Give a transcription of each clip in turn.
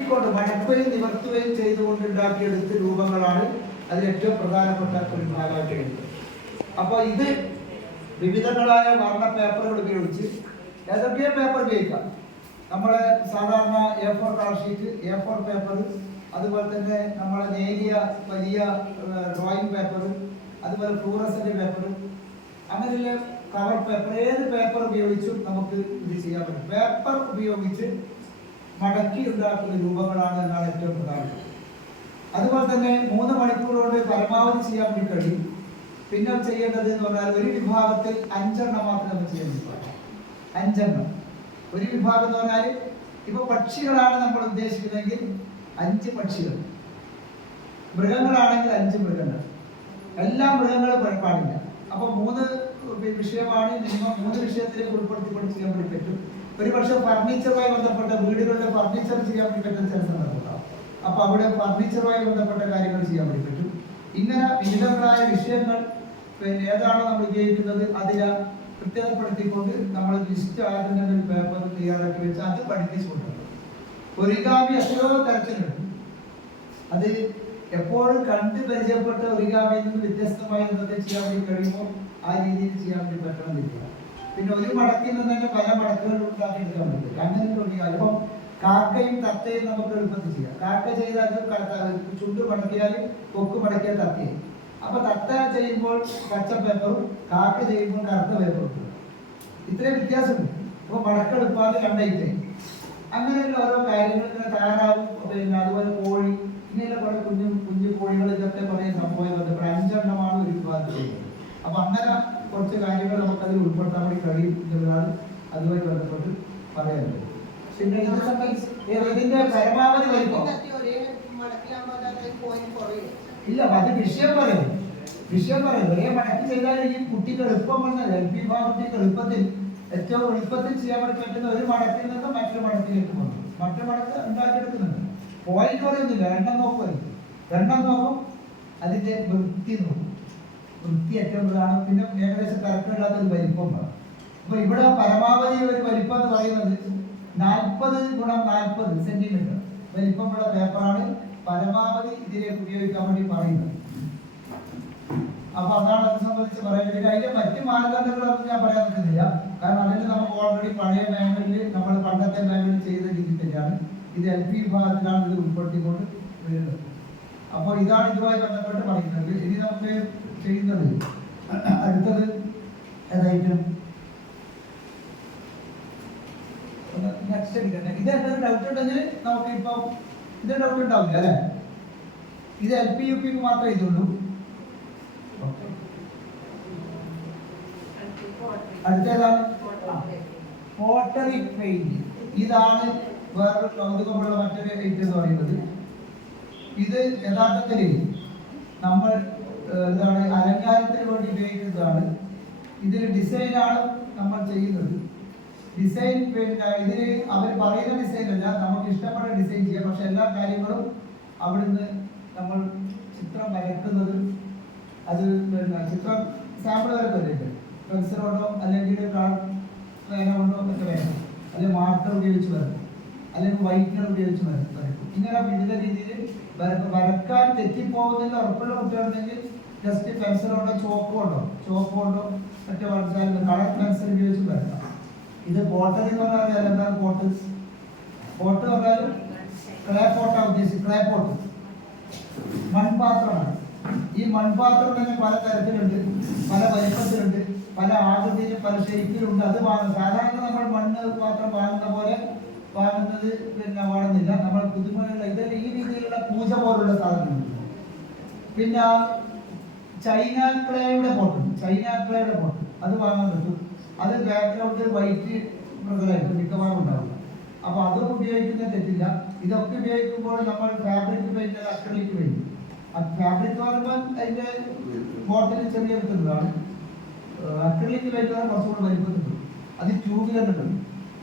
കൊണ്ട് മടക്കുകയും നിവർത്തുകയും ചെയ്തുകൊണ്ട് ഉണ്ടാക്കിയെടുത്ത രൂപങ്ങളാണ് അതിൽ ഏറ്റവും പ്രധാനപ്പെട്ട ഒരു ഭാഗമായിട്ട് അപ്പൊ ഇത് വിവിധങ്ങളായ വർണ പേപ്പറുകൾ ഉപയോഗിച്ച് ഏതൊക്കെയോ പേപ്പർ ഉപയോഗിക്കാം? നമ്മളെ സാധാരണ A four colour sheet A four paper അതുപോലെ തന്നെ നമ്മളെ നേരിയ വലിയ ഡ്രോയിങ് പേപ്പർ അതുപോലെ ഫ്ലൂറസിന്റെ പേപ്പർ അങ്ങനെയുള്ള കവർ പേപ്പർ ഏത് പേപ്പർ ഉപയോഗിച്ചും നമുക്ക് ഇത് ചെയ്യാൻ പറ്റും. പേപ്പർ ഉപയോഗിച്ച് മടക്കി ഉണ്ടാക്കുന്ന രൂപങ്ങളാണ് എന്നാണ് ഏറ്റവും പ്രധാനം. അതുപോലെ തന്നെ മൂന്ന് മണിക്കൂറുകൊണ്ട് പരമാവധി ചെയ്യാൻ വേണ്ടി കഴിയും. പിന്നെ ചെയ്യേണ്ടത് എന്ന് പറഞ്ഞാൽ ഒരു വിഭാഗത്തിൽ അഞ്ചെണ്ണം മാത്രം നമ്മൾ ചെയ്യാൻ അഞ്ചെണ്ണം. ഒരു വിഭാഗം എന്ന് പറഞ്ഞാൽ ഇപ്പൊ പക്ഷികളാണ് നമ്മൾ ഉദ്ദേശിക്കുന്നതെങ്കിൽ അഞ്ച് പക്ഷികൾ. മൃഗങ്ങളാണെങ്കിൽ അഞ്ച് മൃഗങ്ങൾ. എല്ലാ മൃഗങ്ങളും പാടില്ല അപ്പൊ മൂന്ന് വിഷയമാണ് മിനിമം മൂന്ന് വിഷയത്തിലേക്ക് ഉൾപ്പെടുത്തിക്കൊണ്ട് ചെയ്യാൻ വേണ്ടി പറ്റും. ഒരു പക്ഷെ ഫർണിച്ചറുമായി ബന്ധപ്പെട്ട വീടുകളുടെ ഫർണിച്ചർ ചെയ്യാൻ വേണ്ടി പറ്റുന്ന ചില സന്ദർഭങ്ങളാണ് അപ്പൊ അവിടെ ഫർണിച്ചറുമായി ബന്ധപ്പെട്ട കാര്യങ്ങൾ ചെയ്യാൻ വേണ്ടി പറ്റും. ഇങ്ങനെ വിവിധങ്ങളായ വിഷയങ്ങൾ പിന്നെ ഏതാണോ നമ്മൾ ഉപയോഗിക്കുന്നത് അതിനെ പ്രത്യേകപ്പെടുത്തിക്കൊണ്ട് നമ്മൾ ലിസ്റ്റ് ആദ്യം ഒരു പേപ്പർ തയ്യാറാക്കി വെച്ച് അത് പഠിപ്പിച്ചു കൊണ്ടുവരണം. ഒരിഗാമി എത്രയോ തരത്തിലുണ്ട്. അത് എപ്പോഴും കണ്ട് പരിചയപ്പെട്ട ഒരിഗാമിയിൽ നിന്ന് വ്യത്യസ്തമായി എന്തൊക്കെ ചെയ്യാൻ വേണ്ടി കഴിയുമോ ആ രീതിയിൽ ചെയ്യാൻ വേണ്ടി പറ്റണമെന്നില്ല പിന്നെ ഒരു മടക്കിൽ നിന്ന് തന്നെ പല മടക്കുകൾ ഉണ്ടാക്കിയെടുക്കാൻ പറ്റും. തുടങ്ങിയാൽ അപ്പം കാക്കയും തത്തയും നമുക്ക് എളുപ്പത്തിൽ ചെയ്യാം. കാക്ക ചെയ്താൽ ചുണ്ട് മടക്കിയാൽ കൊക്ക് മടക്കിയാൽ തത്തയായി അപ്പൊ തത്ത ചെയ്യുമ്പോൾ പച്ച പേപ്പറും കാക്ക ചെയ്യുമ്പോൾ കറുത്ത പേപ്പറും ഇത്രയും വ്യത്യാസമുണ്ട്. അപ്പൊ മടക്കെടുപ്പാതെ രണ്ടായിട്ടേ. അങ്ങനെയുള്ള ഓരോ കാര്യങ്ങൾ ഇങ്ങനെ താറാവും പിന്നെ അതുപോലെ കോഴി ഇങ്ങനെയുള്ള കുറെ കുഞ്ഞു കുഞ്ഞു കോഴികൾ ഇതൊക്കെ കുറെ സംഭവം ബന്ധപ്പെട്ട് അഞ്ചെണ്ണമാണ് ഒരു ചെയ്യുന്നത്. അപ്പൊ അങ്ങനെ കുറച്ച് കാര്യങ്ങൾ നമുക്ക് അതിൽ ഉൾപ്പെടുത്താൻ വേണ്ടി കഴിയും എന്നുള്ളതാണ് അതുമായി ബന്ധപ്പെട്ട് പറയാനുള്ളത്. പിന്നെ ഇത് ഇതിന്റെ പരമാവധി വലിപ്പം. ഇല്ല അത് വിഷയം പറയും വിഷയം പറയും ഒരേ മടക്കി ചെയ്താൽ ഈ കുട്ടിക്ക് എളുപ്പം വന്നത് എൽ പി വിഭാഗത്തിൽ എളുപ്പത്തിൽ ഏറ്റവും എളുപ്പത്തിൽ ചെയ്യാൻ വേണ്ടി പറ്റുന്ന ഒരു മടക്കിൽ നിന്ന് മറ്റൊരു മടക്കിലേക്ക് വന്നു. മറ്റു മടക്ക് ഉണ്ടാക്കിയെടുക്കുന്നുണ്ട്. പോയിന്റ് പറയുന്നില്ല. എണ്ണം നോക്കുമായിരിക്കും. എണ്ണം നോക്കും. അതിന്റെ വൃത്തി നോക്കും. വൃത്തി ഏറ്റവും പ്രധാനം പിന്നെ ഏകദേശം തരക്കില്ലാത്ത ഒരു വലിപ്പം വേണം അപ്പൊ ഇവിടെ പരമാവധി ഒരു വലിപ്പം എന്ന് പറയുന്നത് നാൽപ്പത് ഗുണം നാൽപ്പത് സെന്റിമീറ്റർ. വലിപ്പമുള്ള പേപ്പറാണ് പരമാവധി ഇതിലേക്ക് ഉപയോഗിക്കാൻ വേണ്ടി പറയുന്നത്. അപ്പൊ അതാണ് അത് സംബന്ധിച്ച് പറയുന്നത്. അതിന്റെ മറ്റു മാനദണ്ഡങ്ങളൊന്നും ഞാൻ പറയാൻ നിൽക്കുന്നില്ല. കാരണം അതിന് നമുക്ക് ഓൾറെഡി പഴയ മേഖലയിൽ നമ്മൾ പണ്ടത്തെ മേഖലയിൽ ചെയ്ത രീതി തന്നെയാണ്. ഇത് എൽ പി വിഭാഗത്തിലാണ് ഇത് ഉൾപ്പെടുത്തിക്കൊണ്ട് വരുന്നത്. അപ്പോൾ ഇതാണ് ഇതുമായി ബന്ധപ്പെട്ട് പറയുന്നത്. ഇനി നമുക്ക് ചെയ്യുന്നത് അടുത്തത് ഏതായിട്ടും നെക്സ്റ്റ് എടുക്കട്ടെ ഇത് ഡൗട്ട് ഉണ്ടെങ്കിൽ നമുക്ക് ഇപ്പം ഇത് ഡൗട്ട് ഉണ്ടാവില്ല അല്ലേ? ഇത് എൽ പി യു പിക്ക് മാത്രമേ ഇതുള്ളൂ. അടുത്തേതാണ്? പോട്ടറി പെയിന്റ് ഇതാണ് വേറൊരു കൗതുകമുള്ള മറ്റൊരു ഐറ്റം എന്ന് പറയുന്നത്. ഇത് യഥാർത്ഥത്തിൽ നമ്മൾ എന്താണ് അലങ്കാരത്തിന് വേണ്ടി ഉപയോഗിക്കുന്നതാണ്. ഇതൊരു ഡിസൈനാണ് നമ്മൾ ചെയ്യുന്നത്. ഡിസൈൻ പിന്നെ ഇതിന് അവർ പറയുന്ന ഡിസൈൻ അല്ല നമുക്ക് ഇഷ്ടപ്പെട്ട ഡിസൈൻ ചെയ്യാം. പക്ഷെ എല്ലാ കാര്യങ്ങളും അവിടുന്ന് നമ്മൾ ചിത്രം വരക്കുന്നത് അത് പിന്നെ ചിത്രം സാമ്പിൾ വരക്കുന്നുണ്ട് പെൻസിൽ കൊണ്ടോ അല്ലെങ്കിൽ പേന കൊണ്ടോ ഒക്കെ വേണം അല്ലെങ്കിൽ മാർക്കർ ഉപയോഗിച്ച് വരക്കും അല്ലെങ്കിൽ വൈറ്റ്നർ ഉപയോഗിച്ച് വരക്കും വരക്കും ഇങ്ങനെ വിവിധ രീതിയിൽ വരക്കും വരക്കാൻ തെറ്റിപ്പോകുന്നില്ല ഉറപ്പുള്ള കുട്ടികളുണ്ടെങ്കിൽ ജസ്റ്റ് പെൻസിൽ കൊണ്ട് ചോക്ക് കൊണ്ടോ? ചോക്ക് കൊണ്ടോ? മറ്റേ വരച്ചാലും കളർ പെൻസിൽ ഉപയോഗിച്ച് വരക്കാം ഇത് ബോട്ടൽ എന്ന് പറഞ്ഞാൽ എന്താണ് ബോട്ടിൽ ബോട്ട് പറഞ്ഞാൽ ക്ലേ പോട്ടാണ് ഉദ്ദേശിച്ചത്. ക്ലേ പോട്ട് മൺപാത്രമാണ്. ഈ മൺപാത്രം തന്നെ പല തരത്തിലുണ്ട്. പല വലിപ്പത്തിലുണ്ട്. പല ആകൃതിയിലും പല ഷേപ്പിലുണ്ട് അത് വാങ്ങും സാധാരണ നമ്മൾ മണ്ണ് പാത്രം വാങ്ങുന്ന പോലെ വാങ്ങുന്നത് പിന്നെ വാങ്ങുന്നില്ല. നമ്മൾ പുതുമയുള്ള ഇതെല്ലാം ഈ രീതിയിലുള്ള പൂജ പോലുള്ള സാധനങ്ങളുണ്ട്. പിന്നെ ചൈന ക്ലേയുടെ ബോട്ടിൽ ചൈന ക്ലേയുടെ ബോട്ടിൽ അത് വാങ്ങാൻ കിട്ടും അത് ബാക്ക്ഗ്രൗണ്ടിൽ വൈറ്റ് മൃഗമായിരിക്കും മിക്കവാറും ഉണ്ടാവില്ല. അപ്പോൾ അതും ഉപയോഗിക്കുന്ന തെറ്റില്ല. ഇതൊക്കെ ഉപയോഗിക്കുമ്പോൾ നമ്മൾ fabric paint acrylic paint fabric പറയുമ്പോൾ അതിന്റെ ബോട്ടിൽ ചെറിയ കിട്ടുന്നതാണ് അക്രലിക് പെയിന്റ് കുറച്ചുകൂടെ വലിപ്പത്തിൽ അത് ട്യൂബിലുണ്ട്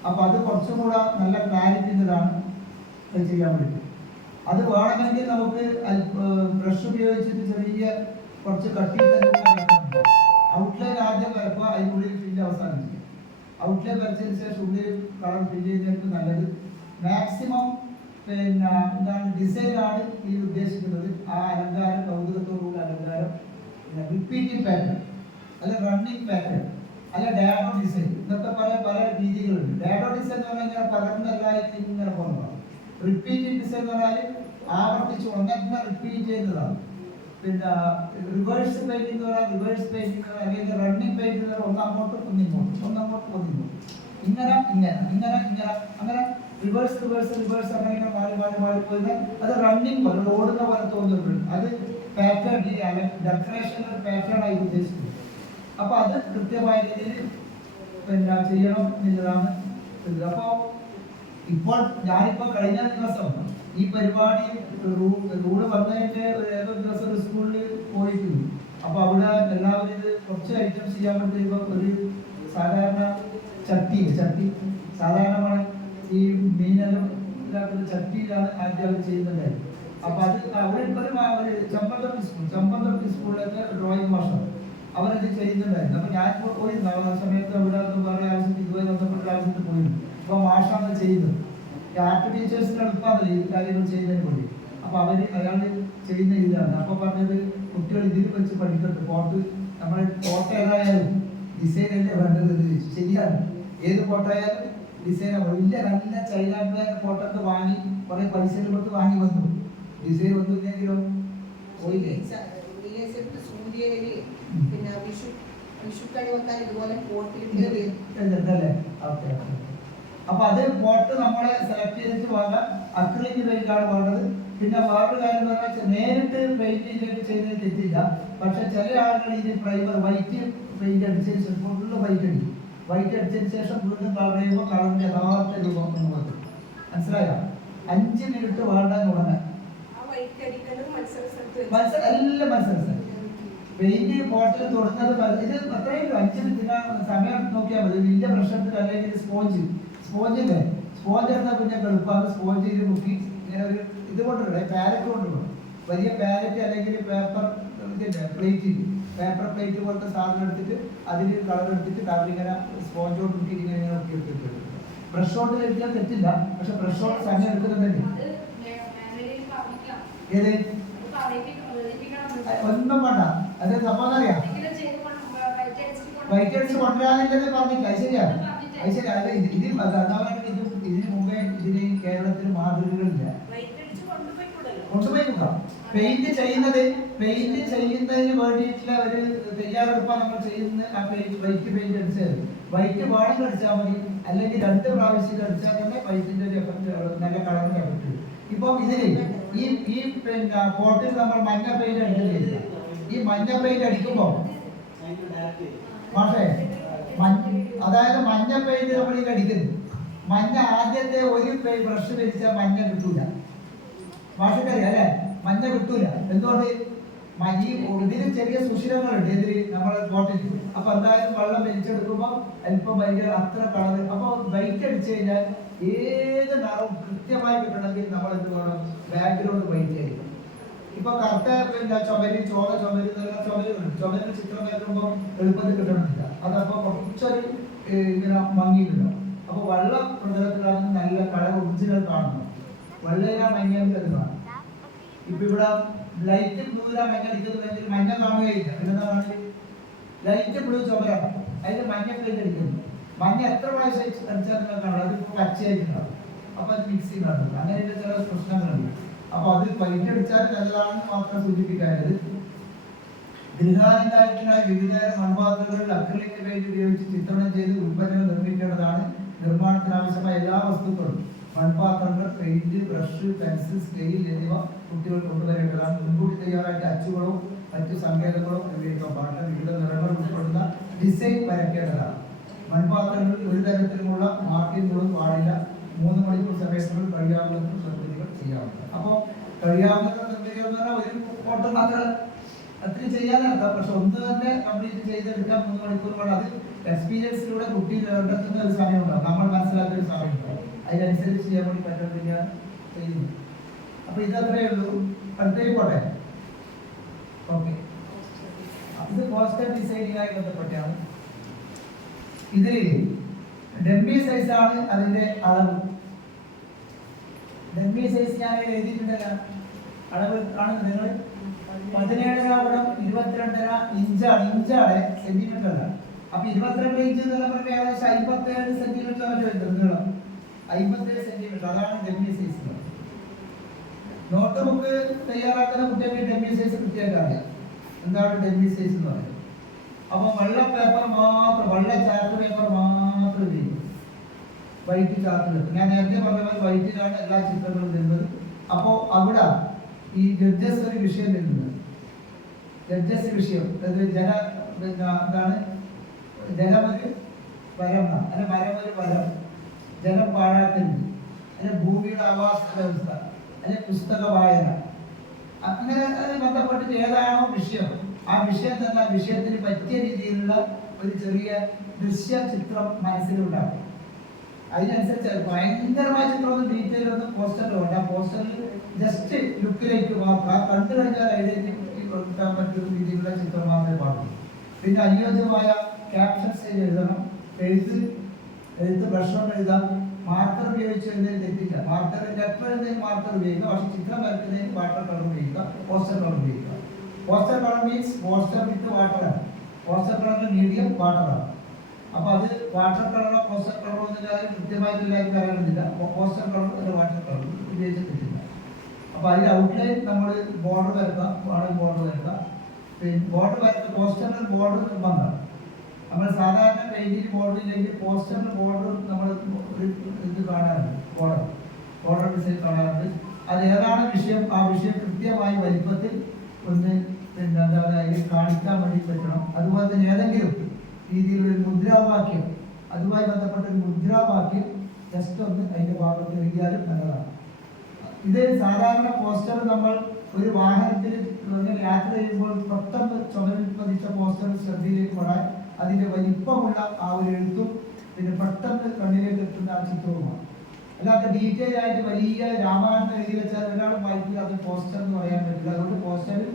അപ്പോൾ അത് കുറച്ചും കൂടെ നല്ല ക്ലാരിറ്റിന്റെതാണ് ചെയ്യാൻ വേണ്ടി അത് വേണമെങ്കിൽ നമുക്ക് ബ്രഷ് ഉപയോഗിച്ചിട്ട് ചെറിയ കുറച്ച് കട്ടി ഔട്ട്ലൈൻ ആദ്യം വരക്കുക അതിനുള്ളിൽ ഫില്ല് അവസാനിക്കും ഔട്ട്ലൈൻ വരച്ചതിന് ശേഷം ഉള്ളിൽ കളർ ഫില്ല് ചെയ്യുന്നതിന് നല്ലത്. മാക്സിമം പിന്നെ എന്താണ് ഡിസൈനാണ് ഇതിൽ ഉദ്ദേശിക്കുന്നത്. ആ അലങ്കാരം കൗതുകത്തോടുള്ള അലങ്കാരം റിപ്പീറ്റിംഗ് പാറ്റേൺ അല്ല റണ്ണിങ് പാറ്റേൺ അല്ല ഡാഡോ ഡിസൈൻ ഇന്നത്തെ പല പല രീതികളുണ്ട്. ഡാഡോ ഡിസൈൻ എന്ന് പറഞ്ഞാൽ ഇങ്ങനെ പകർന്നല്ലായിരിക്കും ഇങ്ങനെ പോകുന്നതാണ് റിപ്പീറ്റിംഗ് ഡിസൈൻ എന്ന് പറഞ്ഞാൽ ആവർത്തിച്ച് ഒന്നെ റിപ്പീറ്റ് ചെയ്യുന്നതാണ്. പിന്നെ റിവേഴ്സ് പെയിന്റിംഗ് റിവേഴ്സ് പെയിന്റിംഗ് അല്ലെങ്കിൽ റണ്ണിങ് പെയിന്റിംഗ് ഒന്നങ്ങോട്ട് ഒന്നിങ്ങോട്ട് ഒന്നങ്ങോട്ട് ഒന്നിങ്ങോട്ട് ഇങ്ങനെ ഇങ്ങനെ ഇങ്ങനെ ഇങ്ങനെ അങ്ങനെ റിവേഴ്സ് റിവേഴ്സ് റിവേഴ്സ് അങ്ങനെ മാറി മാറി മാറി പോയത്. അത് റണ്ണിങ് പോലെ ഓടുന്ന പോലെ തോന്നുന്നുണ്ട് അത് പാറ്റേൺ ഈ ഒരു പാറ്റേൺ ആയി ഉദ്ദേശിക്കുന്നത് അപ്പൊ അത് കൃത്യമായ രീതിയിൽ പിന്നെ ചെയ്യണം എന്നുള്ളതാണ്. അപ്പോൾ അപ്പോ ഇപ്പോൾ ഞാനിപ്പോൾ കഴിഞ്ഞ ദിവസം ഈ പരിപാടി റൂൾ വന്നതിന്റെ ഒരു ഏതോ ദിവസം സ്കൂളിൽ പോയിട്ടുണ്ട്. അപ്പൊ അവിടെ എല്ലാവരും ഇത് കുറച്ച് ഐറ്റംസ് ചെയ്യാൻ ഇപ്പൊ ഒരു സാധാരണ ചട്ടി ചട്ടി സാധാരണ നമ്മൾ ഈ മീനെല്ലാം ചട്ടിയിലാണ് ആദ്യം അവർ ചെയ്യുന്നുണ്ടായത് അപ്പൊ അത് അവർ ഒരു സ്കൂൾ ചമ്പന്തൊട്ടി സ്കൂളിലൊക്കെ ഡ്രോയിങ് മാസ്റ്റർ അവരത് ചെയ്യുന്നുണ്ടായിരുന്നു. അപ്പൊ ഞാൻ പോയിരുന്നു. ആ സമയത്ത് അവിടെ വേറെ ആവശ്യത്തിൽ ഇതുവരെ ബന്ധപ്പെട്ട ആവശ്യത്തിൽ പോയിരുന്നു അപ്പൊ മാഷാണ് ചെയ്യുന്നത്. ആർട്ട് ടീച്ചേഴ്സിന് എളുപ്പമാണല്ലോ ഈ കാര്യങ്ങൾ ചെയ്യുന്നതിന് വേണ്ടി. അപ്പൊ അവർ അയാൾ ചെയ്യുന്ന ഇതാണ്. അപ്പൊ പറഞ്ഞത് കുട്ടികൾ ഇതിൽ വെച്ച് പഠിക്കട്ടെ ഫോട്ടോ നമ്മൾ ഫോട്ടോ ഏതായാലും ഡിസൈൻ അല്ലേ വേണ്ടത് ശരിയാണ്. ഏത് ഫോട്ടോ ആയാലും ഡിസൈൻ വലിയ നല്ല ചൈന ഫോട്ടോ ഒക്കെ വാങ്ങി കുറെ പൈസ കൊടുത്ത് വാങ്ങി വന്നു. ഡിസൈൻ ഒന്നുമില്ലെങ്കിലും പോയില്ലേ? പിന്നെ വിഷു വിഷുക്കണി വന്നാൽ ഇതുപോലെ പോട്ടിൽ അപ്പൊ അത് പോട്ട് നമ്മളെ സെലക്ട് ചെയ്തിട്ട് വാങ്ങാം അക്രിലിക് പെയിന്റ് ആണ് വേണ്ടത്. പിന്നെ വേറൊരു കാര്യം എന്ന് പറഞ്ഞാൽ നേരിട്ട് പെയിന്റ് ചെയ്തിട്ട് ചെയ്യുന്നത് തെറ്റില്ല. പക്ഷെ ചില ആളുകൾ ഇത് പ്രൈമർ വൈറ്റ് പെയിന്റ് അടിച്ചതിന് ശേഷം ഫുള്ള് വൈറ്റ് അടിക്കും. വൈറ്റ് അടിച്ചതിന് ശേഷം വീണ്ടും കളർ ചെയ്യുമ്പോൾ കളറിന്റെ യഥാർത്ഥ രൂപം എന്ന് പറഞ്ഞു മനസ്സിലായോ? അഞ്ച് മിനിറ്റ് വേണ്ടെന്ന് തുടങ്ങാൻ മത്സര എല്ലാം മത്സരം പെയിന്റ് പോട്ടിൽ തൊടുന്നത് ഇത് അത്രയും അഞ്ച് മിനിറ്റ് സമയം നോക്കിയാൽ മതി. വലിയ പ്രശ്നത്തിൽ അല്ലെങ്കിൽ സ്പോഞ്ച് സ്പോഞ്ചില്ലേ? സ്പോഞ്ച് എടുത്താൽ പിന്നെ എളുപ്പമാണ് ചെയ്ത് മുക്കി ഇങ്ങനെ ഒരു ഇത് കൊണ്ടുവരേ പാരറ്റ് കൊണ്ടുപോകും വലിയ പാരറ്റ് അല്ലെങ്കിൽ പേപ്പർ പ്ലേറ്റ് പേപ്പർ പ്ലേറ്റ് പോലത്തെ സാധനം എടുത്തിട്ട് അതിൽ കളർ എടുത്തിട്ട് കളർ ഇങ്ങനെ സ്പോഞ്ച് കൊണ്ട് മുക്കി ഇങ്ങനെ ഇങ്ങനെ ഒക്കെ എടുത്തിട്ട് ബ്രഷ് കൊണ്ട് എടുക്കാൻ തെറ്റില്ല പക്ഷെ ബ്രഷ് കൊണ്ട് സമയം എടുക്കുന്നുണ്ടെങ്കിൽ ഏത്? ഒന്നും വേണ്ട. അതെ സംഭവം അറിയാം? വൈറ്റ് അടിച്ച് കൊണ്ടുവരാനില്ലെന്ന് പറഞ്ഞില്ല? അത് ശരിയാ. അത് ശരി അത് ഇതിൽ അതാണ് ഇത് ഇതിന് മുമ്പേ ഇതിന് കേരളത്തിൽ മാതൃകകളില്ല. വൈറ്റ് അടിച്ച് കൊണ്ടുപോയിക്കൂടല്ലോ. കൊണ്ടുപോയി നോക്കാം പെയിന്റ് ചെയ്യുന്നത് പെയിന്റ് ചെയ്യുന്നതിന് വേണ്ടിയിട്ടുള്ള ഒരു തയ്യാറെടുപ്പാണ് നമ്മൾ ചെയ്യുന്ന ആ പെയിന്റ് വൈറ്റ് പെയിന്റ് അടിച്ചത് വൈറ്റ് വേണമെങ്കിൽ അടിച്ചാൽ മതി. അല്ലെങ്കിൽ രണ്ട് പ്രാവശ്യം അടിച്ചാൽ തന്നെ വൈറ്റിന്റെ ഒരു എഫക്ട് നല്ല കളറിന്റെ എഫക്ട് ഇപ്പൊ ഇതിൽ ഈ ഈ പിന്നെ പോട്ടിൽ നമ്മൾ മഞ്ഞ പെയിന്റ് അടിക്കുന്നില്ല ഈ മഞ്ഞ പെയിന്റ് അടിക്കുമ്പോൾ മാഷേ മഞ്ഞ അതായത് മഞ്ഞ പെയിന്റ് നമ്മൾ ഇത് അടിക്കുന്നു. മഞ്ഞ ആദ്യത്തെ ഒരു ബ്രഷ് വെച്ച മഞ്ഞ കിട്ടൂല. മാഷക്കറിയാം അല്ലെ? മഞ്ഞ കിട്ടൂല. എന്തുകൊണ്ട്? മഞ്ഞ ഇതിന് ചെറിയ സുഷിരങ്ങളുണ്ട്. ഇതിൽ നമ്മൾ ബോട്ടിൽ അപ്പൊ എന്തായാലും വെള്ളം വലിച്ചെടുക്കുമ്പോൾ അല്പം ഭയങ്കര അത്ര കളർ അപ്പൊ വൈറ്റ് അടിച്ചു കഴിഞ്ഞാൽ ഏത് നിറവും കൃത്യമായി കിട്ടണമെങ്കിൽ നമ്മൾ എന്ത് വേണം? ബാക്ക്ഗ്രൗണ്ട് ഇപ്പൊ കറുത്ത പിന്നെ ചുമരി ചോള ചുമരി ചുമരി ചുമരിന് ചിത്രം വരക്കുമ്പോൾ എളുപ്പത്തിൽ കിട്ടണമെന്നില്ല അതപ്പോ കുറച്ചൊരു ഇങ്ങനെ മങ്ങിയിട്ടുണ്ടോ അപ്പൊ വെള്ള പ്രതലത്തിലാണ് നല്ല കളർ ഒറിജിനൽ കാണുന്നത്. വെള്ളയില മഞ്ഞ അത് ഇപ്പൊ ഇവിടെ ലൈറ്റ് ബ്ലൂല മഞ്ഞ അടിക്കുന്നത് മഞ്ഞ കാണുകയില്ല. പിന്നെന്താ കാണുന്നത് ലൈറ്റ് ബ്ലൂ ചുമരാണ് അതിൽ മഞ്ഞ കഴിഞ്ഞിരിക്കുന്നു മഞ്ഞ എത്ര പ്രാവശ്യം അടിച്ച് അടിച്ചാൽ നിങ്ങൾ കാണും. അതിപ്പോ പച്ചയായിട്ടുണ്ടാവും അപ്പൊ അത് മിക്സ് ചെയ്യുന്നുണ്ട് അങ്ങനെയുള്ള ചില പ്രശ്നങ്ങളുണ്ട്. അപ്പൊ അത് അടിച്ചാൽ നല്ലതാണെന്ന് മാത്രം സൂചിപ്പിക്കാനത് ഗൃഹാനുദായത്തിനായി വിവിധ മൺപാത്രങ്ങളിൽ അക്രലിക് പെയിന്റ് ഉപയോഗിച്ച് ചിത്രണം ചെയ്ത് ഉൽപ്പന്നങ്ങൾ നിർമ്മിക്കേണ്ടതാണ്. നിർമ്മാണത്തിനാവശ്യമായ എല്ലാ വസ്തുക്കളും മൺപാത്രങ്ങൾ പെയിന്റ് ബ്രഷ് പെൻസിൽ സ്കെയിൽ എന്നിവ കുട്ടികൾ കൊണ്ടുവരേണ്ടതാണ്. മുൻകൂട്ടി തയ്യാറാക്കിയ അച്ചുകളോ മറ്റു സങ്കേതങ്ങളോ ഉപയോഗിക്കാൻ പാടില്ല വിവിധ നിറങ്ങൾ ഉൾപ്പെടുന്ന ഡിസൈൻ വരയ്ക്കേണ്ടതാണ്. മൺപാത്രങ്ങളിൽ ഒരു തരത്തിലുമുള്ള മാർക്കിങ്ങുകളും പാടില്ല. മൂന്ന് മണിക്കൂർ സമയത്തുള്ളിൽ കഴിയാവുന്ന നിർമ്മിതികൾ ചെയ്യാവുന്നതാണ്. അപ്പോൾ കഴിയാവുന്ന പറഞ്ഞാൽ ഒരു ഫോട്ടോ മാത്രം അത്രയും ചെയ്യാനർത്ഥം പക്ഷെ ഒന്ന് തന്നെ കംപ്ലീറ്റ് ചെയ്തെടുക്കാൻ മൂന്ന് മണിക്കൂർ വേണം അത് എക്സ്പീരിയൻസിലൂടെ കുട്ടി കണ്ടെത്തുന്ന ഒരു സമയം നമ്മൾ മനസ്സിലാക്കുന്ന ഒരു സമയം ഉണ്ടാവും അതിനനുസരിച്ച് ചെയ്യാൻ വേണ്ടി പറ്റുന്നത് ഞാൻ ചെയ്യുന്നു. അപ്പൊ ഇതത്രേ ഉള്ളൂ. അടുത്തേക്ക് പോട്ടെ. ഓക്കെ. ഇത് പോസ്റ്റർ ഡിസൈനിങ്ങായി ബന്ധപ്പെട്ടാണ്. ഇതിൽ സൈസ് ആണ് അതിന്റെ അളവ്. ഡെമ്മി സൈസ് ഞാൻ എഴുതിയിട്ടുണ്ടല്ലോ. അളവ് കാണുന്നത് നിങ്ങൾ? പതിനേഴര ഗുണം ഇരുപത്തിരണ്ടര ഇഞ്ചാണ് ഇഞ്ചാണ് സെന്റിമീറ്റർ അല്ല അപ്പൊ ഇരുപത്തിരണ്ട് ഇഞ്ച് പറയുമ്പോൾ ഏകദേശം അമ്പത്തേഴ് സെന്റിമീറ്റർ വരുന്നത് നീളം അമ്പത്തേഴ് സെന്റിമീറ്റർ അതാണ് ഡമ്മി സൈസ്. നോട്ട് ബുക്ക് തയ്യാറാക്കുന്ന കുട്ടികൾക്ക് ഡമ്മി സൈസ് കൃത്യമായിട്ട് എന്താണ് ഡെമ്മി സൈസ് എന്ന് പറയുന്നത്? അപ്പൊ വെള്ള പേപ്പർ മാത്രം വെള്ള ചാർട്ട് പേപ്പർ മാത്രം ഉപയോഗിക്കും വൈറ്റ് ചാർട്ടിൽ ഞാൻ നേരത്തെ പറഞ്ഞ പോലെ എല്ലാ ചിത്രങ്ങളും വരുന്നത്. അപ്പോൾ അവിടെ ഈ ജഡ്ജസ് ഒരു വിഷയം വരുന്നത്. ജഡ്ജസ് വിഷയം. അതായത് ജന എന്താണ്? ജലമൊരു വരം അല്ലെ മരം വരം. ജലം പാഴാക്കുന്നത് അല്ലെ ഭൂമിയുടെ ആവാസ വ്യവസ്ഥ. അല്ലെ പുസ്തക വായന. അങ്ങനെ ബന്ധപ്പെട്ടിട്ട് ഏതാണോ വിഷയം. ആ വിഷയം തന്നെ വിഷയത്തിന് പറ്റിയ രീതിയിലുള്ള ഒരു ചെറിയ ദൃശ്യ ചിത്രം മനസ്സിലുണ്ടാകും. അതിനനുസരിച്ച് ഭയങ്കരമായ ചിത്രമൊന്നും ഡീറ്റെയിൽ ഒന്നും പോസ്റ്ററിൽ ഉണ്ട് ആ പോസ്റ്ററിൽ ജസ്റ്റ് ലുക്കിലേക്ക് മാത്രം ആ കണ്ടു കഴിഞ്ഞാൽ ഐഡന്റിറ്റി കൊടുക്കാൻ പറ്റുന്ന രീതിയിലുള്ള ചിത്രം മാത്രമേ പാടുള്ളൂ പിന്നെ അനുയോജ്യമായ ക്യാപ്ഷൻസ് എഴുതണം. എഴുത്ത് എഴുത്ത് ഭക്ഷണം എഴുതാം മാർക്കർ ഉപയോഗിച്ച് എഴുതുന്നതിന് തെറ്റില്ല. മാർക്കർ ലെറ്റർ എഴുതുന്നതിന് മാർക്കർ ഉപയോഗിക്കുക. പക്ഷേ ചിത്രം വരയ്ക്കുന്നതിന് വാട്ടർ കളർ ഉപയോഗിക്കുക. പോസ്റ്റർ കളർ ഉപയോഗിക്കുക. Poster colour means poster with വാട്ടറാണ് poster കളറിന്റെ മീഡിയം വാട്ടറാണ് അപ്പൊ അത് വാട്ടർ കളറോ പോസ്റ്റർ കളറോ എന്നില്ല അത് കൃത്യമായിട്ട് എല്ലാവർക്കും അറിയണമെന്നില്ല പോസ്റ്റർ കളർ അല്ല വാട്ടർ കളർ ഉപയോഗിച്ചിട്ടില്ല അപ്പൊ അതിന്റെ ഔട്ട്ലൈൻ നമ്മൾ ബോർഡർ വേണമെങ്കിൽ ബോർഡർ വരുക പിന്നെ ബോർഡർ വരുന്ന പോസ്റ്ററിൽ ബോർഡർ നിർബന്ധമാണ് നമ്മൾ സാധാരണ പെയിന്റിൽ ബോർഡർ ഇല്ലെങ്കിൽ പോസ്റ്ററിൽ ബോർഡർ നമ്മൾ ഒരു ഇത് കാണാറുണ്ട്. ബോർഡർ ബോർഡർ ഡിസൈൻ കാണാറുണ്ട്. അത് ഏതാണ് വിഷയം? ആ വിഷയം കൃത്യമായി വലിപ്പത്തിൽ ഒന്ന് പിന്നെ എന്താ പറയുക കാണിക്കാൻ വേണ്ടി പറ്റണം. അതുപോലെ തന്നെ ഏതെങ്കിലും രീതിയിലുള്ള മുദ്രാവാക്യം അതുമായി ബന്ധപ്പെട്ട ഒരു മുദ്രാവാക്യം ജസ്റ്റ് ഒന്ന് അതിന്റെ ഭാഗത്ത് എഴുതിയാലും നല്ലതാണ്. ഇത് സാധാരണ പോസ്റ്റർ നമ്മൾ ഒരു വാഹനത്തിൽ യാത്ര ചെയ്യുമ്പോൾ പെട്ടെന്ന് ചുമരിൽ പതിച്ച പോസ്റ്റർ ശ്രദ്ധയിലേക്ക് പെടാൻ അതിന്റെ വലിപ്പമുള്ള ആ ഒരു എഴുത്തും പിന്നെ പെട്ടെന്ന് കണ്ണിലേക്ക് എത്തുന്ന ആ ചിത്രവുമാണ്. അല്ലാതെ ഡീറ്റെയിൽ ആയിട്ട് വലിയ രാമായണം എഴുതി വെച്ചാൽ ഒരാൾ വായിക്കുക അത് പോസ്റ്റർ എന്ന് പറയാൻ പറ്റില്ല. അതുകൊണ്ട് പോസ്റ്ററിൽ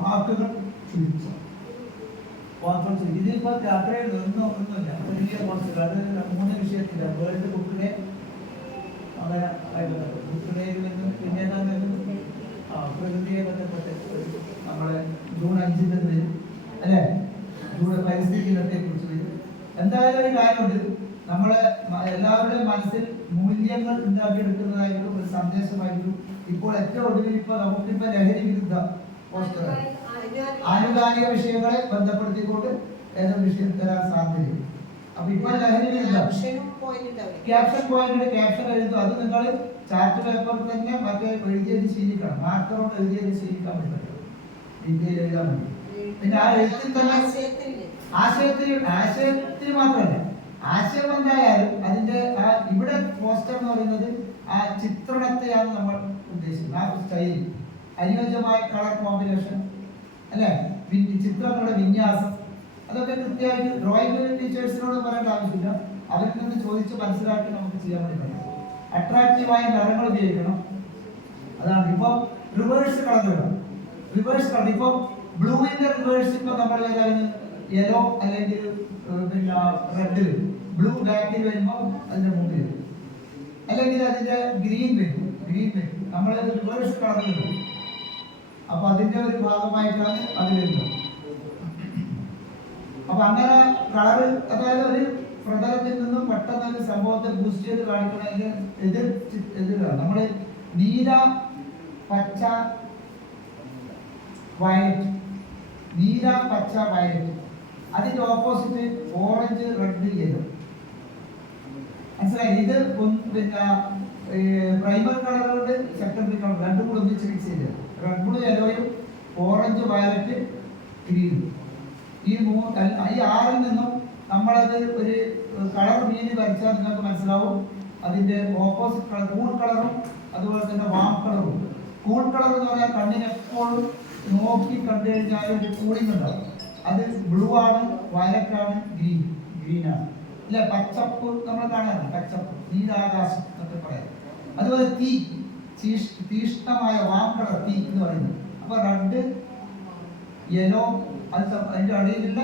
വാക്കുകൾ ചുരുക്കുക വാക്കുകൾ ഇതിപ്പോൾ ഇതിപ്പോ യാത്രയിൽ ഒന്നും ഒന്നുമില്ല. വലിയ കോൺഫറൻസ് അത് മൂന്ന് വിഷയത്തില്ല. വേൾഡ് ബുക്കിനെ അങ്ങനെ ആയിക്കോട്ടെ ബുക്കിലേക്ക് നിന്നും പിന്നെ നിന്നും? ആ പ്രകൃതിയെ ബന്ധപ്പെട്ട് നമ്മളെ ജൂൺ അഞ്ചിന്റെ വരും അല്ലേ? ജൂൺ പരിസ്ഥിതി ദിനത്തെ കുറിച്ച് എന്തായാലും ഒരു കാര്യമുണ്ട്. നമ്മളെ എല്ലാവരുടെയും മനസ്സിൽ മൂല്യങ്ങൾ ഉണ്ടാക്കിയെടുക്കുന്നതായിട്ടും ഒരു സന്ദേശമായിട്ടും ഇപ്പോൾ ഏറ്റവും ഒടുവിൽ ഇപ്പൊ നമുക്കിപ്പോ ലഹരി വിരുദ്ധ പോസ്റ്റർ ആനുകാലിക വിഷയങ്ങളെ ബന്ധപ്പെടുത്തിക്കൊണ്ട് എന്നും വിഷയം തരാൻ സാധ്യതയുണ്ട് അപ്പൊ ഇപ്പൊ ലഹരി? ക്യാപ്ഷൻ പോയിന്റ് ക്യാപ്ഷൻ എഴുതും അത് നിങ്ങൾ ചാർട്ട് പേപ്പറിൽ തന്നെ മറ്റേ എഴുതിയത് ശീലിക്കണം. മാർക്കർ കൊണ്ട് എഴുതിയത് ശീലിക്കാൻ പറ്റില്ല ഇന്ത്യയിൽ എഴുതാൻ പറ്റും പിന്നെ ആ എഴുത്തിൽ തന്നെ? ആശയത്തിൽ ആശയത്തിൽ മാത്രമല്ല. ആശയം എന്തായാലും അതിന്റെ ആ ഇവിടെ പോസ്റ്റർ എന്ന് പറയുന്നത് ആ ചിത്രണത്തെയാണ് നമ്മൾ ഉദ്ദേശിക്കുന്നത്. ആ സ്റ്റൈൽ അനുയോജ്യമായ കളർ കോമ്പിനേഷൻ അല്ലെ? ചിത്രങ്ങളുടെ വിന്യാസം. അതൊക്കെ കൃത്യമായിട്ട് ഡ്രോയിങ് ടീച്ചേഴ്സിനോട് പറയേണ്ട ആവശ്യമില്ല. അവരിൽ നിന്ന് ചോദിച്ച് മനസ്സിലാക്കി നമുക്ക് ചെയ്യാൻ വേണ്ടി പറ്റും അട്രാക്റ്റീവായ നിറങ്ങൾ ഉപയോഗിക്കണം. അതാണ്. ഇപ്പൊ റിവേഴ്സ് വേണം റിവേഴ്സ് കളർ ഇപ്പൊ ബ്ലൂവിന്റെ റിവേഴ്സ് ഇപ്പൊ നമ്മൾ ഏതാണ്? യെല്ലോ അല്ലെങ്കിൽ പിന്നെ റെഡ് ബ്ലൂ ബാക്കിൽ വരുമ്പോൾ അതിന്റെ മുമ്പിൽ. അല്ലെങ്കിൽ അതിന്റെ ഗ്രീൻ വരും. ഗ്രീൻ വരും. നമ്മൾ റിവേഴ്സ് കളർ വരും അപ്പൊ അതിന്റെ ഒരു ഭാഗമായിട്ടാണ് അത് വരുന്നത്. അപ്പൊ അങ്ങനെ കളർ അതായത് ഒരു പ്രതലത്തിൽ നിന്നും പെട്ടെന്ന് ഒരു സംഭവത്തെ ബൂസ്റ്റ് ചെയ്ത് കാണിക്കണമെങ്കിൽ എതിർ എതിരാണ്. നമ്മൾ നീല പച്ച വയലറ്റ് നീല പച്ച വയലറ്റ് അതിന്റെ ഓപ്പോസിറ്റ് ഓറഞ്ച് റെഡ് യെല്ലോ മനസ്സിലായി? ഇത് പിന്നെ പ്രൈമറി കളറുണ്ട് സെക്കൻഡറി കളർ രണ്ടും കൂടെ ഒന്നിച്ച് മിക്സ് ചെയ്ത് റെഡ് യെല്ലോയും ഓറഞ്ച് വയലറ്റ് ഗ്രീനും ഈ മൂ ഈ ആറിൽ നിന്നും നമ്മളത് ഒരു കളർ മീനി വരച്ചാൽ നിങ്ങൾക്ക് മനസ്സിലാവും. അതിന്റെ ഓപ്പോസിറ്റ് കളർ കൂൾ കളറും അതുപോലെ തന്നെ വാം കളറും കൂൾ കളർ എന്ന് പറഞ്ഞാൽ കണ്ണിന് എപ്പോഴും നോക്കി കണ്ടു കഴിഞ്ഞാൽ ഒരു കൂളിംഗ് ഉണ്ടാവും. അത് ബ്ലൂ ആണ് വയലറ്റ് ആണ് ഗ്രീൻ ഗ്രീൻ ആണ്. പച്ചപ്പ് നമ്മൾ കാണാറുണ്ട് പച്ചപ്പ് നീലാകാശം എന്നൊക്കെ പറയാം. അതുപോലെ തീ. തീഷ്ണമായ വാക്കാണ് തീ എന്ന് പറയുന്നത് അപ്പൊ റെഡ് യെല്ലോ അത് അതിന്റെ അടിയിലുള്ള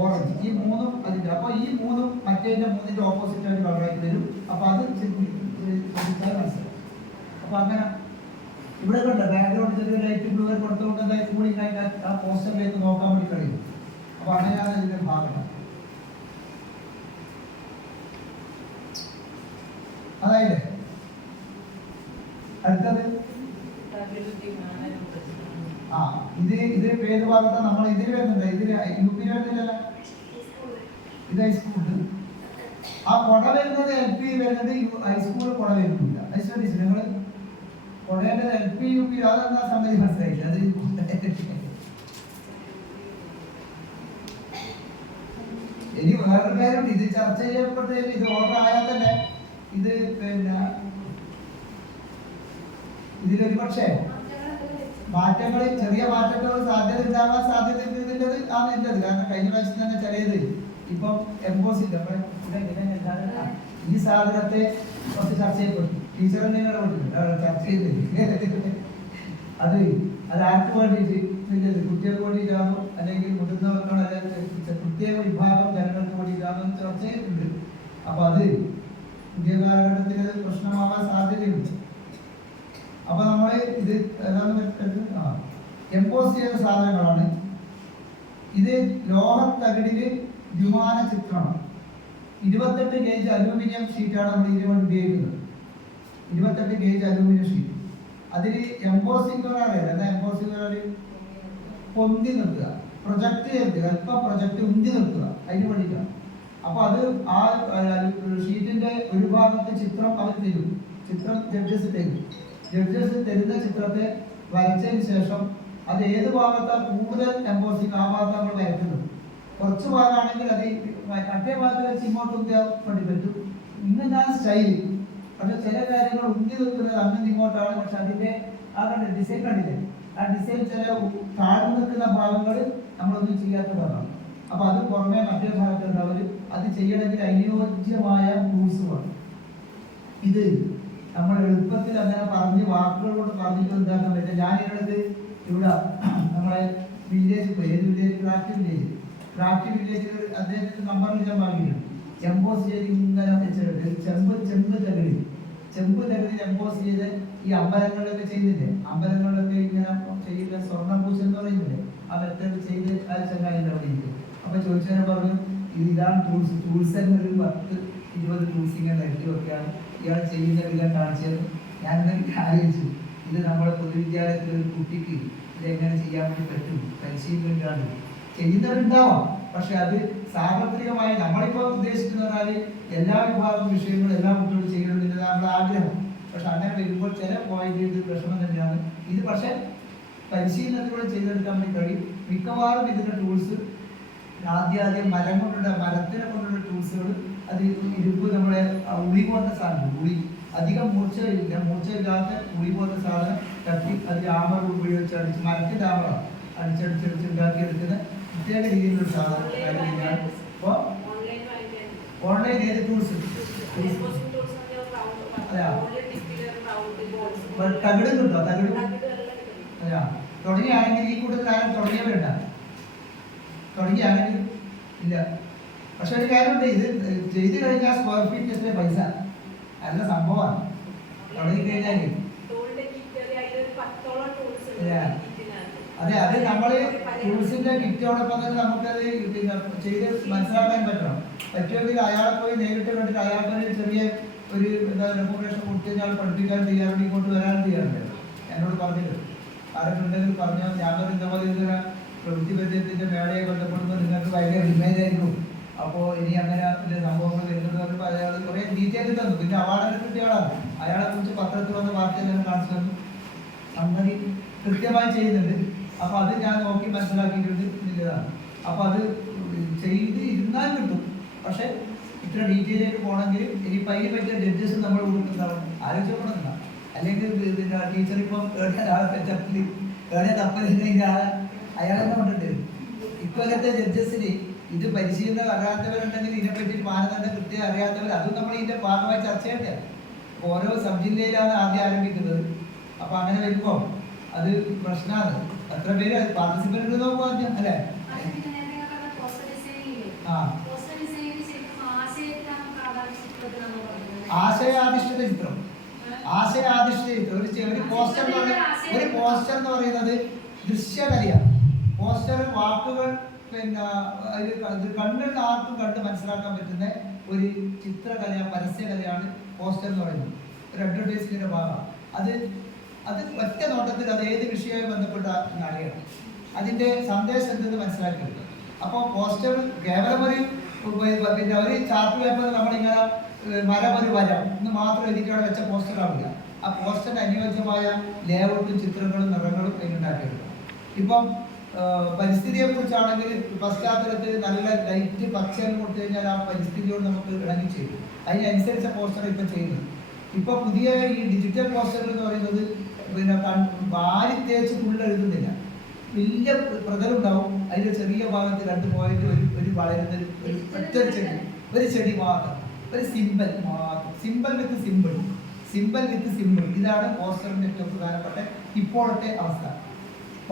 ഓറഞ്ച് ഈ മൂന്നും അതിന്റെ അപ്പൊ ഈ മൂന്നും മറ്റേതിന്റെ മൂന്നിന്റെ ഓപ്പോസിറ്റ് ആയിട്ട് കളറായിട്ട് വരും. അപ്പൊ അത് ചിന്തിച്ചാൽ മനസ്സിലാവും. അപ്പൊ അപ്പൊ അങ്ങനെ ഇവിടെ കണ്ട ബാക്ക്ഗ്രൗണ്ട് ചെറിയ ലൈറ്റ് ബ്ലൂ കൊടുത്തുകൊണ്ട് എന്താ കൂളിംഗ് ആയിട്ട് ആ പോസ്റ്ററിലേക്ക് നോക്കാൻ വേണ്ടി കഴിയും അപ്പൊ അങ്ങനെയാണ് ഇതിന്റെ ഭാഗം. അതായില്ലേ അടുത്തത്? ആ ഇത് ഇത് ഏത് ഭാഗത്താ നമ്മൾ ഇതിൽ വരുന്നുണ്ട് ഇതിൽ യു പി വരുന്നില്ലല്ലോ? ഇത് ഹൈസ്കൂളിൽ ആ കൊട വരുന്നത് എൽ പി വരുന്നത് ഹൈസ്കൂൾ കൊട വരുന്നില്ല. അത് ശ്രദ്ധിച്ചു നിങ്ങൾ കൊടേന്റെ എൽ പി യു പി അതെന്താ സംഗതി മനസ്സിലായില്ല? അത് ഇനി വേറൊരു കാര്യമുണ്ട് ഇത് ചർച്ച ചെയ്യപ്പെട്ടതിൽ ഇത് ഓർഡർ ആയാൽ തന്നെ ഇത് പിന്നെ ഇതിലൊരു പക്ഷേ മാറ്റങ്ങൾ ചെറിയ മാറ്റങ്ങൾ സാധ്യത ഉണ്ടാവാൻ സാധ്യത ഉണ്ടെന്നുള്ളത് ആണ് ഉള്ളത് കാരണം കഴിഞ്ഞ പ്രാവശ്യം തന്നെ ചിലത് ഇപ്പം എംബോസിന്റെ ഈ സാധനത്തെ കുറച്ച് ചർച്ച ചെയ്യപ്പെട്ടു ടീച്ചർ തന്നെ ചർച്ച ചെയ്തില്ല അത് അത് ആർക്ക് വേണ്ടിയിട്ട്? കുട്ടികൾക്ക് വേണ്ടിയിട്ടാണോ? അല്ലെങ്കിൽ മുതിർന്നവർക്കാണോ? അല്ലെങ്കിൽ പ്രത്യേക വിഭാഗം ജനങ്ങൾക്ക് വേണ്ടിയിട്ടാണോ? ചർച്ച ചെയ്തിട്ടുണ്ട് അപ്പൊ അത് പുതിയ കാലഘട്ടത്തിൽ പ്രശ്നമാകാൻ സാധ്യതയുണ്ട്. അപ്പൊ നമ്മൾ ഇത് എംപോസ് ചെയ്ത സാധനങ്ങളാണ്. ഇത് ലോഹ തകിടിൽ ദ്വിമാന ചിത്രമാണ്. ഇരുപത്തെട്ട് ഗേജ് അലൂമിനിയം ഷീറ്റാണ് നമ്മൾ ഇതിന് വേണ്ടി ഉപയോഗിക്കുന്നത്. ഇരുപത്തെട്ട് ഗേജ് അലൂമിനിയം ഷീറ്റ് അതിൽ എംബോസിംഗ് എന്താ എംബോസിംഗ് പൊന്തി നിർത്തുക. പ്രൊജക്ട് ചെയ്ത് അല്പ പ്രൊജക്ട് ഉന്തി നിർത്തുക. അതിന് വേണ്ടിയിട്ടാണ് അപ്പൊ അത് ആ ഷീറ്റിന്റെ ഒരു ഭാഗത്തെ ചിത്രം അവർ തരും. ചിത്രം ജഡ്ജസ് തരും. ജഡ്ജസ് തരുന്ന ചിത്രത്തെ വരച്ചതിന് ശേഷം അത് ഏത് ഭാഗത്താണ് കൂടുതൽ എംബോസിങ് ആ ഭാഗത്ത് നമ്മൾ വരയ്ക്കുന്നത്? കുറച്ച് ഭാഗമാണെങ്കിൽ അത് മറ്റേ ഭാഗത്ത് വെച്ച് ഇങ്ങോട്ട് ഉന്തിയാൻ വേണ്ടി പറ്റും ഇങ്ങനെയാണ് സ്റ്റൈൽ പക്ഷെ ചില കാര്യങ്ങൾ ഉന്തി നിൽക്കുന്നത് അങ്ങനെ ഇങ്ങോട്ടാണ്. പക്ഷെ അതിന്റെ ആ കണ്ട ഡിസൈൻ കണ്ടില്ലേ? ആ ഡിസൈൻ ചില താഴ്ന്നു നിൽക്കുന്ന ഭാഗങ്ങൾ നമ്മളൊന്നും ചെയ്യാത്തതാണ്. അപ്പൊ അത് പുറമെ മറ്റേ ഭാഗത്തുണ്ടാവും അത് ചെയ്യണമെങ്കിൽ അനുയോജ്യമായ വേണം. ഇത് നമ്മൾ എളുപ്പത്തിൽ അങ്ങനെ പറഞ്ഞ് വാക്കുകൾ കൊണ്ട് പറഞ്ഞിട്ട് എന്താക്കാൻ പറ്റില്ല. ഞാൻ ഇവിടെ നമ്മളെ വില്ലേജ് ഏത് വില്ലേജ് ക്രാഫ്റ്റ് വില്ലേജ് ക്രാഫ്റ്റ് വില്ലേജിൽ അദ്ദേഹത്തിന്റെ നമ്പറിൽ ഞാൻ വാങ്ങിയിട്ടുണ്ട് എംബോസ് ചെയ്ത് ഇങ്ങനെ വെച്ചിട്ടുണ്ട്. ചെമ്പ് ചെമ്പ് തകടി. ചെമ്പ് തകടി എംബോസ് ചെയ്ത് ഈ അമ്പലങ്ങളിലൊക്കെ ചെയ്തില്ലേ? അമ്പലങ്ങളിലൊക്കെ ഇങ്ങനെ ചെയ്യുന്ന സ്വർണ പൂച്ച എന്ന് പറയുന്നില്ലേ? മെത്തേഡ് ചെയ്ത് ആ ചങ്ങാതിന്റെ അവിടെ ഇരിക്കും. അപ്പൊ ചോദിച്ചതിനെ പറഞ്ഞു ഇത് ഇതാണ് ടൂൾസ്. ടൂൾസ് തന്നെ ഒരു പത്ത് ഇരുപത് ടൂൾസ് ഇങ്ങനെ വെക്കുകയാണ്. ഇയാൾ ചെയ്യുന്ന വിധം കാണിച്ചത് ഞാൻ ഇങ്ങനെ ആലോചിച്ചു ഇത് നമ്മുടെ പൊതുവിദ്യാലയത്തിൽ ഒരു കുട്ടിക്ക് ഇതെങ്ങനെ ചെയ്യാൻ വേണ്ടി പറ്റും? പരിശീലനം ചെയ്യുന്നവരുണ്ടാവാം. പക്ഷെ അത് സാർവത്രികമായി നമ്മളിപ്പോൾ ഉദ്ദേശിക്കുന്ന പറഞ്ഞാൽ എല്ലാ വിഭാഗം വിഷയങ്ങളും എല്ലാ കുട്ടികളും ചെയ്യണമെന്നില്ല നമ്മുടെ ആഗ്രഹം. പക്ഷെ അങ്ങനെ വരുമ്പോൾ ചില പോയിന്റ് ഇത് വിഷമം തന്നെയാണ്. ഇത് പക്ഷെ പരിശീലനത്തിലൂടെ ചെയ്തെടുക്കാൻ വേണ്ടി കഴിയും. മിക്കവാറും ഇതിന്റെ ടൂൾസ് ആദ്യം ആദ്യം മരം കൊണ്ടുള്ള മരത്തിനെ കൊണ്ടുള്ള ടൂൾസുകൾ അത് ഇരുമ്പ് നമ്മുടെ ഉളി പോലത്തെ സാധനം ഉളി. അധികം മൂർച്ചയില്ല മൂർച്ചയില്ലാത്ത ഉളി പോലത്തെ സാധനം തട്ടി അത് ആമർ ഉപയോഗിച്ച് അടിച്ച് മരത്തിന്റെ ആമറ അടിച്ചടിച്ചടിച്ച് ഉണ്ടാക്കിയെടുക്കുന്ന പ്രത്യേക രീതിയിലുള്ള സാധനം അപ്പോൾ ഓൺലൈൻ ഏത് ടൂൾസ് തകിടും കിട്ടോ? തകിടും? അതെയാ? തുടങ്ങിയാണെങ്കിൽ ഈ കൂട്ടത്തിൽ ആരും തുടങ്ങിയവരുണ്ട തുടങ്ങിയാണെങ്കിൽ ഇല്ല. പക്ഷെ ഒരു കാര്യമുണ്ട് ഇത് ചെയ്ത് കഴിഞ്ഞാൽ സ്ക്വയർ ഫീറ്റ് എത്ര പൈസ. നല്ല സംഭവമാണ്. തുടങ്ങി കഴിഞ്ഞാൽ അതെ. അത് നമ്മൾ ടൂൾസിന്റെ കിറ്റോടൊപ്പം തന്നെ നമുക്കത് പിന്നെ ചെയ്ത് മനസ്സിലാക്കാൻ പറ്റണം. പറ്റുമെങ്കിൽ അയാളെ പോയി നേരിട്ട് കണ്ടിട്ട് അയാൾക്ക് ഒരു ചെറിയ ഒരു എന്താ റെക്കോമേഷൻ കൊടുത്ത് ഞാൻ പഠിപ്പിക്കാൻ തയ്യാറുണ്ട് ഇങ്ങോട്ട് വരാൻ തയ്യാറുണ്ട് എന്നോട് പറഞ്ഞിട്ട്. ഉണ്ടെങ്കിൽ പറഞ്ഞാൽ ഞാൻ പറഞ്ഞ ഇതേപോലെ ഇങ്ങനെ പ്രവൃത്തി പരിചയത്തിന്റെ മേളയെ ബന്ധപ്പെടുമ്പോൾ നിങ്ങൾക്ക് ഭയങ്കര ഇമേജ് ആയിരിക്കും. അപ്പോൾ ഇനി അങ്ങനെ ഇതിന്റെ സംഭവങ്ങൾ പറയുമ്പോൾ അയാൾ കുറെ ഡീറ്റെയിൽ തന്നു. പിന്നെ അവാർഡ് കിട്ടിയ ആളാണ്. അയാളെ കുറിച്ച് പത്രത്തിൽ വന്ന വാർത്തയെല്ലാം കാണിച്ചു തന്നു. അങ്ങനെ കൃത്യമായി ചെയ്യുന്നുണ്ട്. അപ്പൊ അത് ഞാൻ നോക്കി മനസ്സിലാക്കിയിട്ടുണ്ട് എന്നുള്ളതാണ്. അപ്പൊ അത് ചെയ്ത് ഇരുന്നാൽ കിട്ടും. പക്ഷെ ഇത്ര ഡീറ്റെയിലേക്ക് പോകണമെങ്കിൽ ഇനി പയ്യെ പറ്റിയ ജഡ്ജസ് നമ്മൾ കൊടുക്കുന്നുണ്ടാവും ആലോചിക്കണമെന്നില്ല അല്ലെങ്കിൽ ഇതിന്റെ ടീച്ചർ ഇപ്പം തപ്പിൽ ഏടെ തപ്പലില്ലെങ്കിൽ അയാളെ കൊണ്ടിട്ട് ഇക്കൊല്ലത്തെ ജഡ്ജസിന് ഇത് പരിശീലനം അറിയാത്തവരുണ്ടെങ്കിൽ ഇതിനെപ്പറ്റി മാനദണ്ഡം കൃത്യം അറിയാത്തവർ അതും നമ്മൾ ഇതിന്റെ ഭാഗമായി ചർച്ച ചെയ്യട്ടെ ഓരോ സബ് ജില്ലയിലാണ് ആദ്യം ആരംഭിക്കുന്നത്. അപ്പൊ അങ്ങനെ വരുമ്പോ അത് പ്രശ്നമാണ് എത്ര പേര് പാർട്ടിസിപ്പന്റ് നോക്കുക അല്ലേ? ആ. ആശയാധിഷ്ഠിത ചിത്രം. ആശയാധിഷ്ഠിത ഒരു ചെ- ഒരു പോസ്റ്റർ എന്ന് പറയുന്നത് ഒരു പോസ്റ്റർ എന്ന് പറയുന്നത് ദൃശ്യകലയാണ്. പോസ്റ്റർ വാക്കുകൾ പിന്നെ ഇത് കണ്ടിട്ട് ആർക്കും കണ്ട് മനസ്സിലാക്കാൻ പറ്റുന്ന ഒരു ചിത്രകല പരസ്യകലയാണ് പോസ്റ്റർ എന്ന് പറയുന്നത്. ഒരു അഡ്വർടൈസ്മെന്റിന്റെ ഭാഗം അത് അത് ഒറ്റ നോട്ടത്തിൽ അത് ഏത് വിഷയവുമായി ബന്ധപ്പെട്ട അറിയണം അതിന്റെ സന്ദേശം എന്തെന്ന് മനസ്സിലാക്കിയിട്ടുണ്ട് അപ്പോൾ പോസ്റ്റർ കേവലം ഒരു പിന്നെ ഒരു ചാർട്ട് പേപ്പർ നമ്മളിങ്ങനെ മരം ഒരു വരം എന്ന് മാത്രം എനിക്കവിടെ വെച്ച പോസ്റ്റർ ആവില്ല ആ പോസ്റ്ററിന് അനുയോജ്യമായ ലേഔട്ടും ചിത്രങ്ങളും നിറങ്ങളും അതിനുണ്ടാക്കിയെടുക്കണം ഇപ്പം പരിസ്ഥിതിയെ കുറിച്ചാണെങ്കിൽ പശ്ചാത്തലത്തിൽ നല്ല ലൈറ്റ് പച്ചയെന്ന് കൊടുത്തു കഴിഞ്ഞാൽ ആ പരിസ്ഥിതിയോട് നമുക്ക് ഇണങ്ങി ചെയ്യും അതിനനുസരിച്ച പോസ്റ്റർ ഇപ്പം ചെയ്യുന്നത് ഇപ്പൊ പുതിയ ഈ ഡിജിറ്റൽ പോസ്റ്റർ എന്ന് പറയുന്നത് പിന്നെ വാരി തേച്ച് ഫുള്ള് എഴുതുന്നില്ല. വലിയ പ്രതലുണ്ടാവും. അതിന്റെ ചെറിയ ഭാഗത്ത് രണ്ട് പോയിന്റ് ഒരു ഒരു വളരുന്ന ഒരു- ഒറ്റ ഒറ്റൊരു ചെടി. ഒരു ചെടി മാത്രം. ഒരു സിമ്പൽ മാത്രം. Symbol with simple simple with simple ഇതാണ് പോസ്റ്ററിന്റെ ഏറ്റവും പ്രധാനപ്പെട്ട ഇപ്പോഴത്തെ അവസ്ഥ.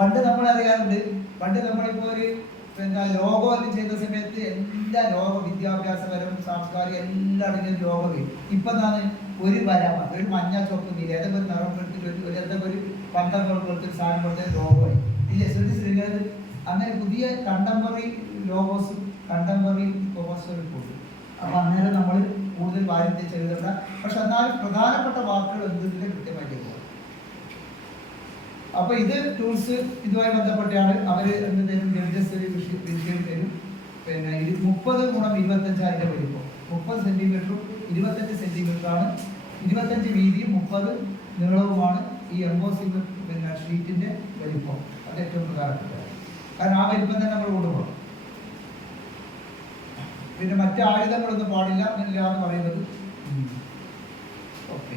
പണ്ട് നമ്മൾ അറിയാറുണ്ട് പണ്ട് നമ്മളിപ്പോ ഒരു പിന്നെ ലോഗോ എന്ന് ചെയ്ത സമയത്ത് എല്ലാ ലോക വിദ്യാഭ്യാസപരം സാംസ്കാരിക എല്ലാടങ്ങും ലോകം ഇപ്പൊ എന്താണ് ഒരു വര ഒരു മഞ്ഞ ചുവപ്പ് നീല ഏതൊക്കെ ഒരു നിറം കൊടുത്തിട്ട് ഒരു ഏതൊക്കെ ഒരു പന്തം കൊടുത്ത് സാധനം കൊടുത്ത ലോകമായി. ഇല്ലേ? ഇല്ലേ ശ്രദ്ധിച്ചില്ലെങ്കിൽ അങ്ങനെ പുതിയ കണ്ടംപററി ലോഗോസും കണ്ടംപററി പോസ്റ്ററും ഉണ്ട് അപ്പൊ അന്നേരം നമ്മൾ കൂടുതൽ വാര്യത്തെ ചെയ്തിട്ടുണ്ട് പക്ഷെ എന്നാലും പ്രധാനപ്പെട്ട വാക്കുകൾ എന്തെങ്കിലും കൃത്യമായിട്ട് പോകും അപ്പൊ ഇത് ടൂൾസ് ഇതുമായി ബന്ധപ്പെട്ടാണ് അവർ എന്ത് തരും. പിന്നെ മുപ്പത് ഗുണം ഇരുപത്തഞ്ച് അതിന്റെ വലിപ്പം. മുപ്പത് സെന്റിമീറ്ററും ഇരുപത്തഞ്ച് സെന്റിമീറ്ററാണ് ഇരുപത്തഞ്ച് വീതിയും മുപ്പത് നീളവുമാണ് ഈ എംബോസിംഗ് പിന്നെ ഷീറ്റിന്റെ വലിപ്പം. അത് ഏറ്റവും പ്രധാനപ്പെട്ട കാരണം ആ വലിപ്പം തന്നെ നമ്മൾ കൊണ്ടുപോകണം പിന്നെ മറ്റു ആയുധങ്ങളൊന്നും പാടില്ല എന്നില്ല എന്ന് പറയുന്നത്. ഓക്കെ.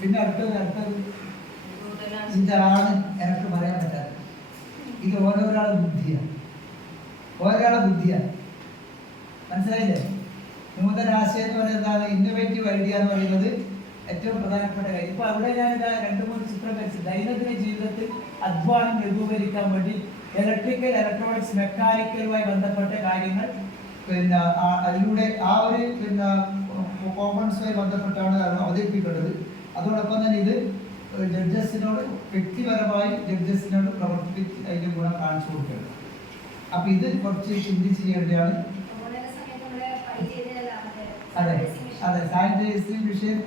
പിന്നെ അടുത്തത് അടുത്തത്. ഇതാണ് എനിക്ക് പറയാൻ പറ്റാത്തത്. ഇത് ഓരോരാളെ ബുദ്ധിയാണ്. ഓരോരാളെ ബുദ്ധിയാണ്. മനസ്സിലായില്ലേ? നൂതന ആശയം എന്ന് പറയുന്നതാണ് ഇന്നോവേറ്റീവ് ഐഡിയ എന്ന് പറയുന്നത് ഏറ്റവും പ്രധാനപ്പെട്ട കാര്യം. ഇപ്പൊ അവിടെ ഞാൻ രണ്ട് മൂന്ന് ചിത്രം വരച്ചു ദൈനംദിന ജീവിതത്തിൽ അധ്വാനം ലഘൂകരിക്കാൻ വേണ്ടി ഇലക്ട്രിക്കൽ ഇലക്ട്രോണിക്സ് മെക്കാനിക്കലുമായി ബന്ധപ്പെട്ട കാര്യങ്ങൾ പിന്നെ അതിലൂടെ ആ ഒരു പിന്നെ കോമ്പണൻസുമായി ബന്ധപ്പെട്ടാണ് അവതരിപ്പിക്കേണ്ടത്. അതോടൊപ്പം തന്നെ ഇത് ജഡ്ജസിനോട് വ്യക്തിപരമായി ജഡ്ജസിനോട് പ്രവർത്തിപ്പിച്ച് അതിന്റെ ഗുണം കാണിച്ചു കൊടുക്കുകയാണ് അപ്പൊ ഇത് കുറച്ച് ചിന്തിച്ച് ചെയ്യേണ്ടതാണ് അതെ അതെ സാനിറ്റൈസിങ് വിഷയം